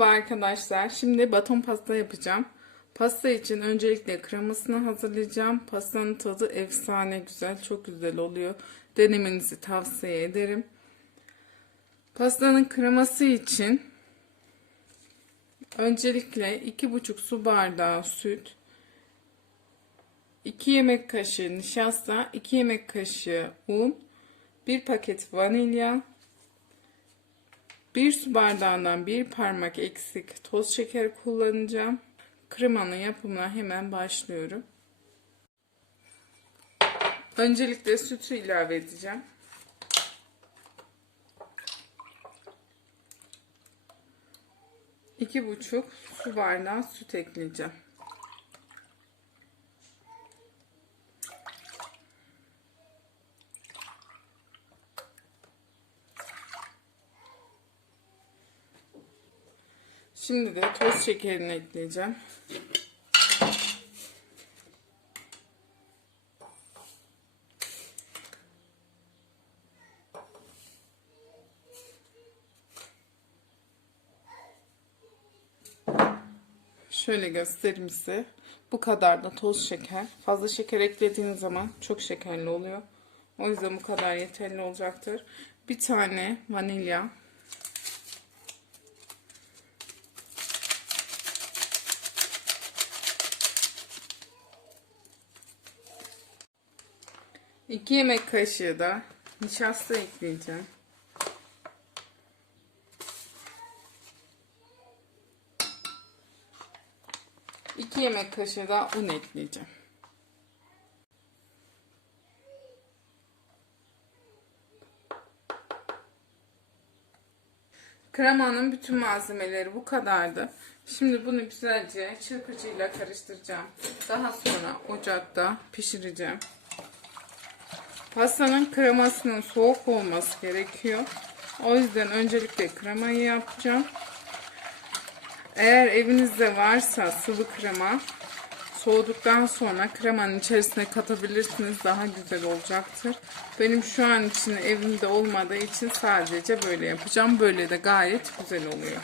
Merhaba arkadaşlar. Şimdi baton pasta yapacağım. Pasta için öncelikle kremasını hazırlayacağım. Pastanın tadı efsane güzel, çok güzel oluyor. Denemenizi tavsiye ederim. Pastanın kreması için öncelikle 2,5 su bardağı süt, 2 yemek kaşığı nişasta, 2 yemek kaşığı un, 1 paket vanilya, bir su bardağından bir parmak eksik toz şeker kullanacağım. Kremanın yapımına hemen başlıyorum. Öncelikle sütü ilave edeceğim. İki buçuk su bardağı süt ekleyeceğim. Şimdi de toz şekerini ekleyeceğim. Şöyle göstereyim size. Bu kadar da toz şeker. Fazla şeker eklediğiniz zaman çok şekerli oluyor. O yüzden bu kadar yeterli olacaktır. Bir tane vanilya. 2 yemek kaşığı da nişasta ekleyeceğim. İki yemek kaşığı da un ekleyeceğim. Kremanın bütün malzemeleri bu kadardı. Şimdi bunu güzelce çırpıcıyla karıştıracağım. Daha sonra ocakta pişireceğim. Pastanın kremasının soğuk olması gerekiyor. O yüzden öncelikle kremayı yapacağım. Eğer evinizde varsa sıvı krema soğuduktan sonra kremanın içerisine katabilirsiniz. Daha güzel olacaktır. Benim şu an için evimde olmadığı için sadece böyle yapacağım. Böyle de gayet güzel oluyor.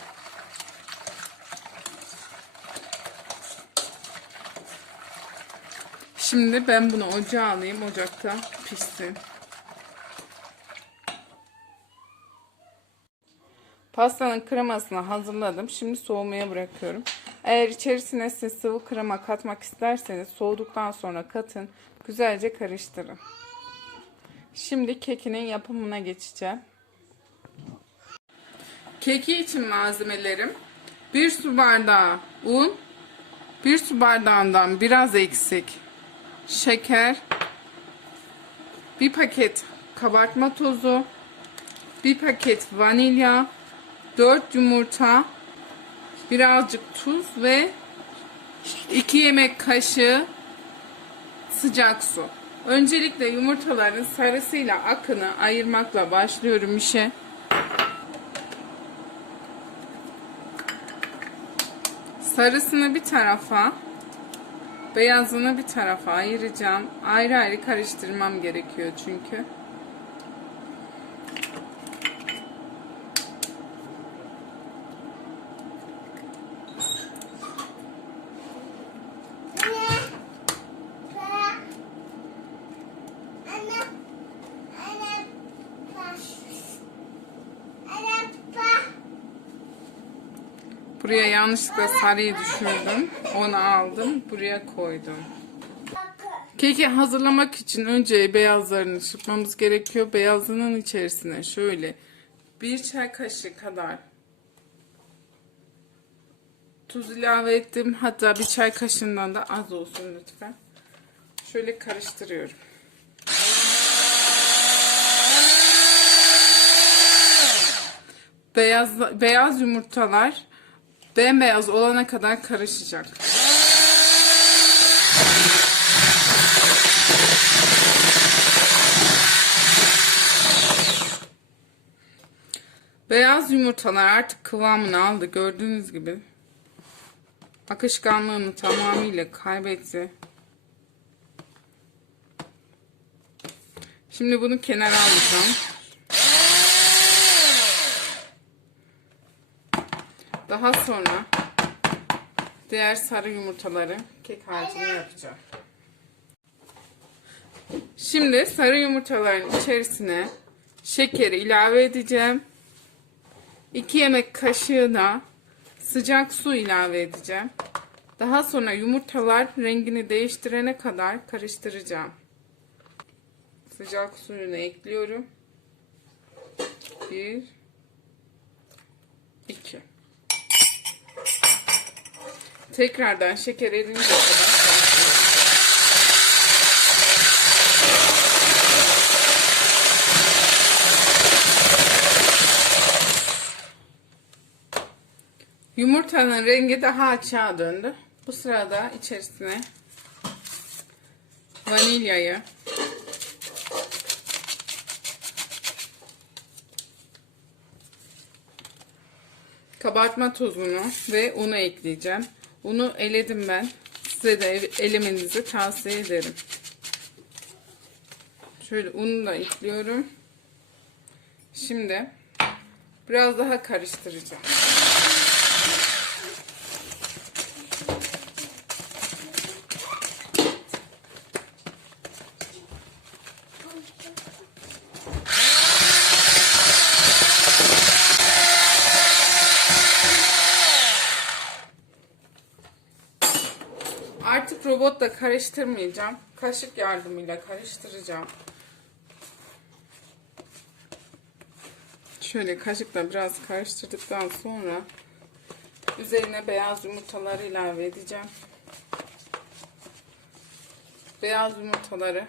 Şimdi ben bunu ocağa alayım. Ocakta pişsin. Pastanın kremasını hazırladım. Şimdi soğumaya bırakıyorum. Eğer içerisine siz sıvı krema katmak isterseniz soğuduktan sonra katın. Güzelce karıştırın. Şimdi kekinin yapımına geçeceğim. Keki için malzemelerim 1 su bardağı un, 1 su bardağından biraz eksik şeker, bir paket kabartma tozu, bir paket vanilya, 4 yumurta, birazcık tuz ve 2 yemek kaşığı sıcak su. Öncelikle yumurtaların sarısıyla akını ayırmakla başlıyorum işe. Sarısını bir tarafa, beyazını bir tarafa ayıracağım. Ayrı ayrı karıştırmam gerekiyor çünkü. Buraya yanlışlıkla sarıyı düşürdüm. Onu aldım. Buraya koydum. Keki hazırlamak için önce beyazlarını çırpmamız gerekiyor. Beyazının içerisine şöyle bir çay kaşığı kadar tuz ilave ettim. Hatta bir çay kaşığından da az olsun lütfen. Şöyle karıştırıyorum. Beyaz beyaz yumurtalar bembeyaz olana kadar karışacak. Beyaz yumurtalar artık kıvamını aldı. Gördüğünüz gibi. Akışkanlığını tamamıyla kaybetti. Şimdi bunu kenara alacağım. Daha sonra diğer sarı yumurtaları kek harcını yapacağım. Şimdi sarı yumurtaların içerisine şekeri ilave edeceğim. 2 yemek kaşığı da sıcak su ilave edeceğim. Daha sonra yumurtalar rengini değiştirene kadar karıştıracağım. Sıcak suyunu ekliyorum. 1 2 Tekrardan şeker erinceye kadar. Yumurtanın rengi daha açığa döndü. Bu sırada içerisine vanilyayı kabartma tozunu ve unu ekleyeceğim. Unu eledim ben. Size de elemenizi tavsiye ederim. Şöyle unu da ekliyorum. Şimdi biraz daha karıştıracağım. Artık robotla karıştırmayacağım. Kaşık yardımıyla karıştıracağım. Şöyle kaşıkla biraz karıştırdıktan sonra üzerine beyaz yumurtaları ilave edeceğim. Beyaz yumurtaları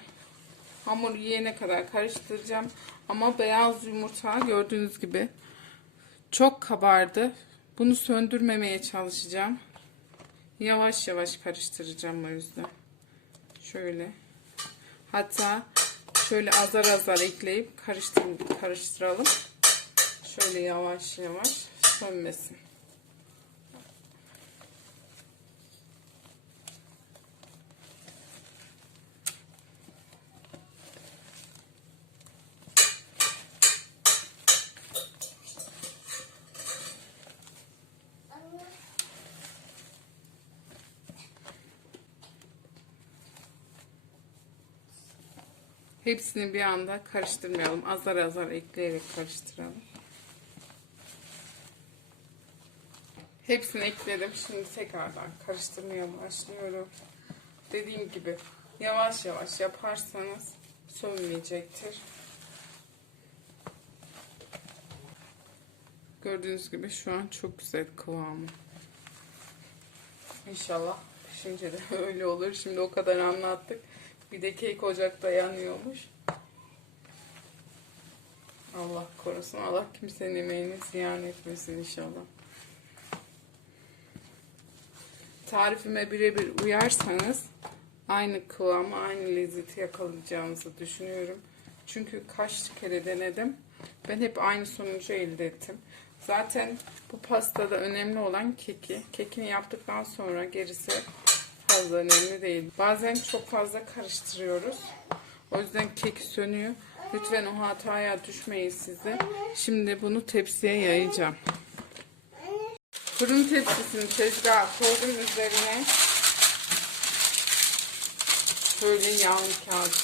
hamur yiyene kadar karıştıracağım. Ama beyaz yumurta gördüğünüz gibi çok kabardı. Bunu söndürmemeye çalışacağım. Yavaş yavaş karıştıracağım o yüzden. Şöyle. Hatta şöyle azar azar ekleyip karıştır karıştıralım. Şöyle yavaş yavaş sönmesin. Hepsini bir anda karıştırmayalım. Azar azar ekleyerek karıştıralım. Hepsini ekledim. Şimdi tekrardan karıştırmaya başlıyorum. Dediğim gibi yavaş yavaş yaparsanız sönmeyecektir. Gördüğünüz gibi şu an çok güzel kıvamı. İnşallah pişince de öyle olur. Şimdi o kadar anlattık. Bir de kek ocakta yanıyormuş. Allah korusun. Allah kimsenin emeğini ziyan etmesin inşallah. Tarifime birebir uyarsanız aynı kıvamı, aynı lezzeti yakalayacağınızı düşünüyorum. Çünkü kaç kere denedim. Ben hep aynı sonucu elde ettim. Zaten bu pastada önemli olan keki. Kekini yaptıktan sonra gerisi fazla önemli değil. Bazen çok fazla karıştırıyoruz. O yüzden kek sönüyor. Lütfen o hataya düşmeyin siz de. Şimdi bunu tepsiye yayacağım. Fırın tepsisini tezgaha koydum üzerine. Şöyle yağlı kağıt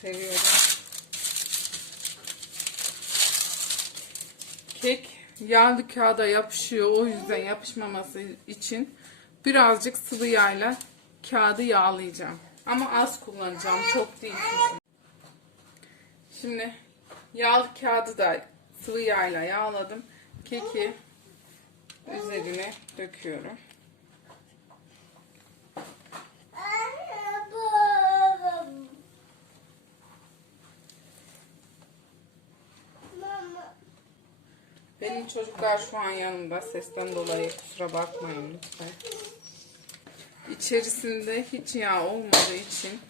seriyorum. Kek yağlı kağıda yapışıyor. O yüzden yapışmaması için birazcık sıvı yağla kağıdı yağlayacağım. Ama az kullanacağım. Çok değil. Şimdi yağlı kağıdı da sıvı yağla yağladım. Keki üzerine döküyorum. Benim çocuklar şu an yanımda. Sesten dolayı kusura bakmayın lütfen. İçerisinde hiç yağ olmadığı için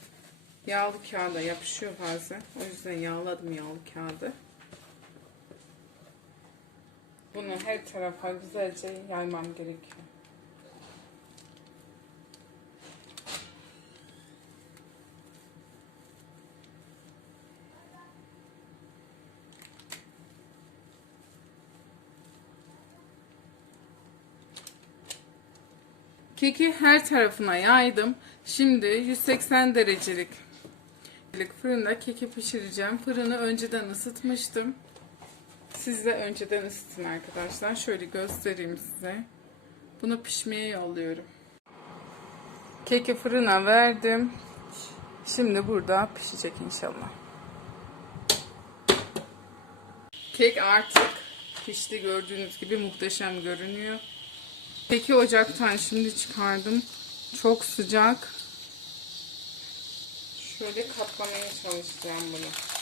yağlı kağıda yapışıyor bazen. O yüzden yağladım yağlı kağıdı. Bunu her tarafa güzelce yaymam gerekiyor. Keki her tarafına yaydım. Şimdi 180 derecelik fırında keki pişireceğim. Fırını önceden ısıtmıştım. Siz de önceden ısıtın arkadaşlar. Şöyle göstereyim size. Bunu pişmeye yolluyorum. Keki fırına verdim. Şimdi burada pişecek inşallah. Kek artık pişti gördüğünüz gibi muhteşem görünüyor. Keki ocaktan şimdi çıkardım. Çok sıcak. Şöyle katlamaya çalışacağım bunu.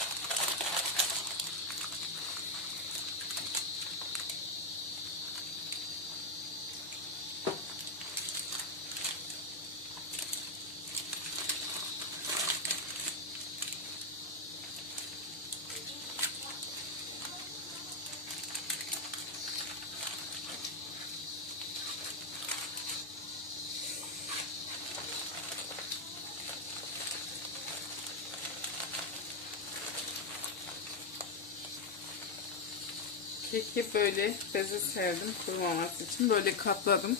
Keki böyle beze serdim kurumaması için. Böyle katladım.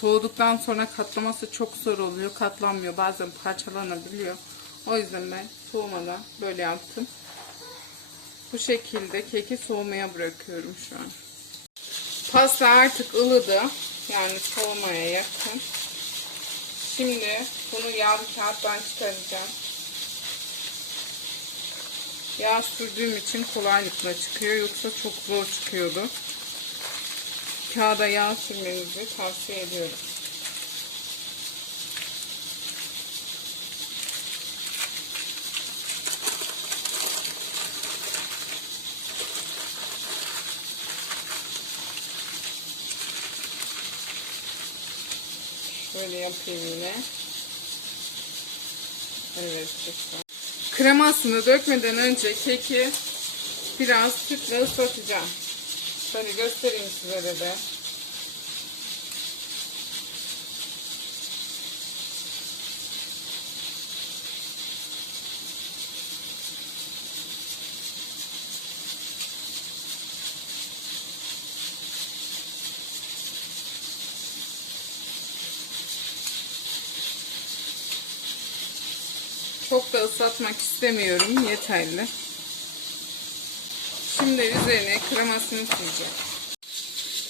Soğuduktan sonra katlaması çok zor oluyor. Katlanmıyor. Bazen parçalanabiliyor. O yüzden ben soğumadan böyle yaptım. Bu şekilde keki soğumaya bırakıyorum şu an. Pasta artık ılıdı. Yani soğumaya yakın. Şimdi bunu yağlı kağıttan çıkaracağım. Yağ sürdüğüm için kolaylıkla çıkıyor. Yoksa çok zor çıkıyordu. Kağıda yağ sürmenizi tavsiye ediyorum. Şöyle yapayım yine. Evet, güzel. Kremasını dökmeden önce keki biraz sütle ıslatacağım. Şöyle göstereyim sizlere de. Çok da ıslatmak istemiyorum. Yeterli. Şimdi üzerine kremasını süreceğim.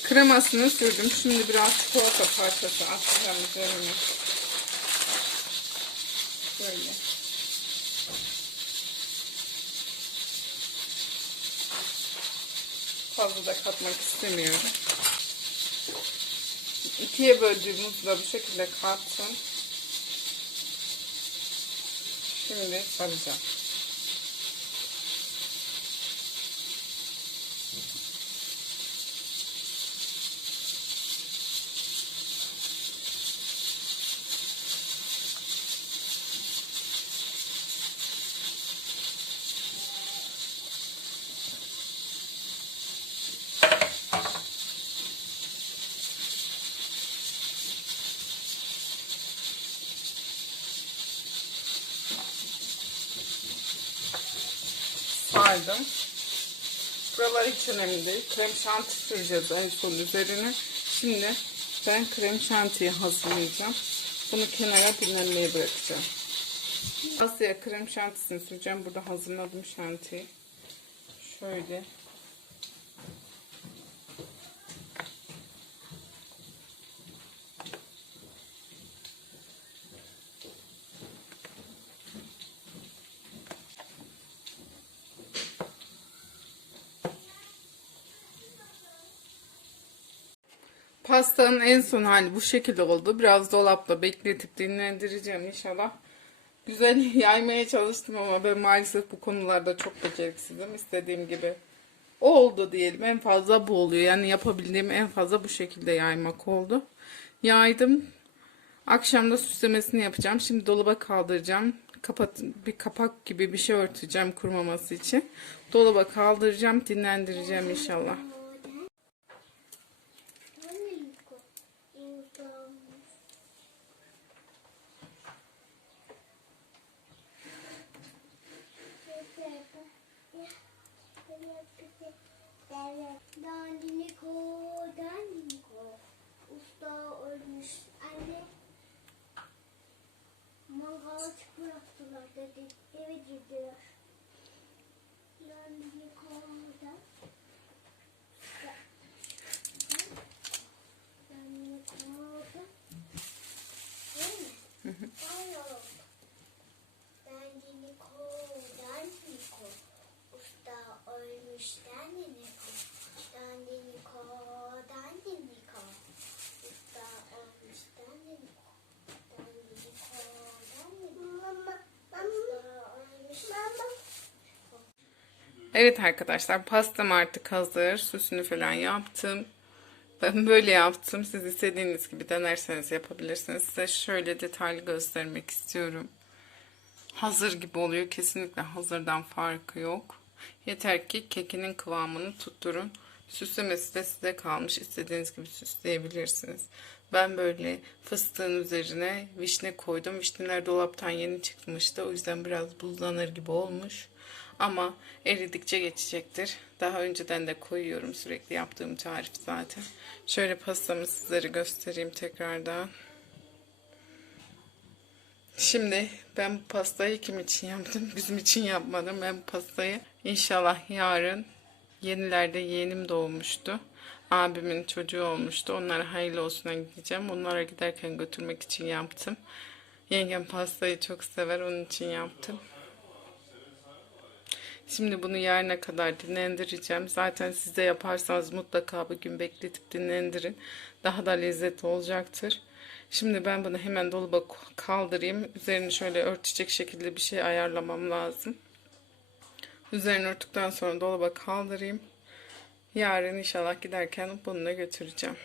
Kremasını sürdüm. Şimdi biraz çikolata parçası atacağım üzerine. Böyle. Fazla da katmak istemiyorum. İkiye böldüğümüzde bu şekilde 这没面啥东 sardım. Buralar hiç önemli değil. Krem şanti süreceğiz en son üzerine. Şimdi ben krem şantiyi hazırlayacağım. Bunu kenara dinlenmeye bırakacağım. Asya krem şantisini süreceğim. Burada hazırladım şantiyi. Şöyle. Pastanın en son hali bu şekilde oldu. Biraz dolapta bekletip dinlendireceğim inşallah. Güzel yaymaya çalıştım ama ben maalesef bu konularda çok beceriksizim. İstediğim gibi oldu diyelim. En fazla bu oluyor. Yani yapabildiğim en fazla bu şekilde yaymak oldu. Yaydım. Akşamda süslemesini yapacağım. Şimdi dolaba kaldıracağım. Kapat, bir kapak gibi bir şey örteceğim kurumaması için. Dolaba kaldıracağım. Dinlendireceğim inşallah. Dandiniko, dandiniko. Usta ölmüş. Anne mangala açık bıraktılar dedi. Eve girdiler. Dandiniko, dandiniko. Dandeniko, Dandeniko, Dandeniko. Da olmuş Dandeniko, Dandeniko, Dandeniko. Mama, mama, mama. Evet arkadaşlar pastam artık hazır. Süsünü falan yaptım. Ben böyle yaptım. Siz istediğiniz gibi denerseniz yapabilirsiniz. Size şöyle detaylı göstermek istiyorum. Hazır gibi oluyor. Kesinlikle hazırdan farkı yok. Yeter ki kekinin kıvamını tutturun. Süslemesi de size kalmış. İstediğiniz gibi süsleyebilirsiniz. Ben böyle fıstığın üzerine vişne koydum. Vişneler dolaptan yeni çıkmıştı. O yüzden biraz buzlanır gibi olmuş. Ama eridikçe geçecektir. Daha önceden de koyuyorum. Sürekli yaptığım tarif zaten. Şöyle pastamı sizlere göstereyim tekrardan. Şimdi ben bu pastayı kim için yaptım? Bizim için yapmadım. Ben bu pastayı inşallah yarın yenilerde yeğenim doğmuştu. Abimin çocuğu olmuştu. Onlara hayırlı olsuna gideceğim. Onlara giderken götürmek için yaptım. Yengem pastayı çok sever. Onun için yaptım. Şimdi bunu yarına kadar dinlendireceğim. Zaten siz de yaparsanız mutlaka bir gün bekletip dinlendirin. Daha da lezzetli olacaktır. Şimdi ben bunu hemen dolaba kaldırayım. Üzerini şöyle örtecek şekilde bir şey ayarlamam lazım. Üzerini örttükten sonra dolaba kaldırayım. Yarın inşallah giderken bunu da götüreceğim.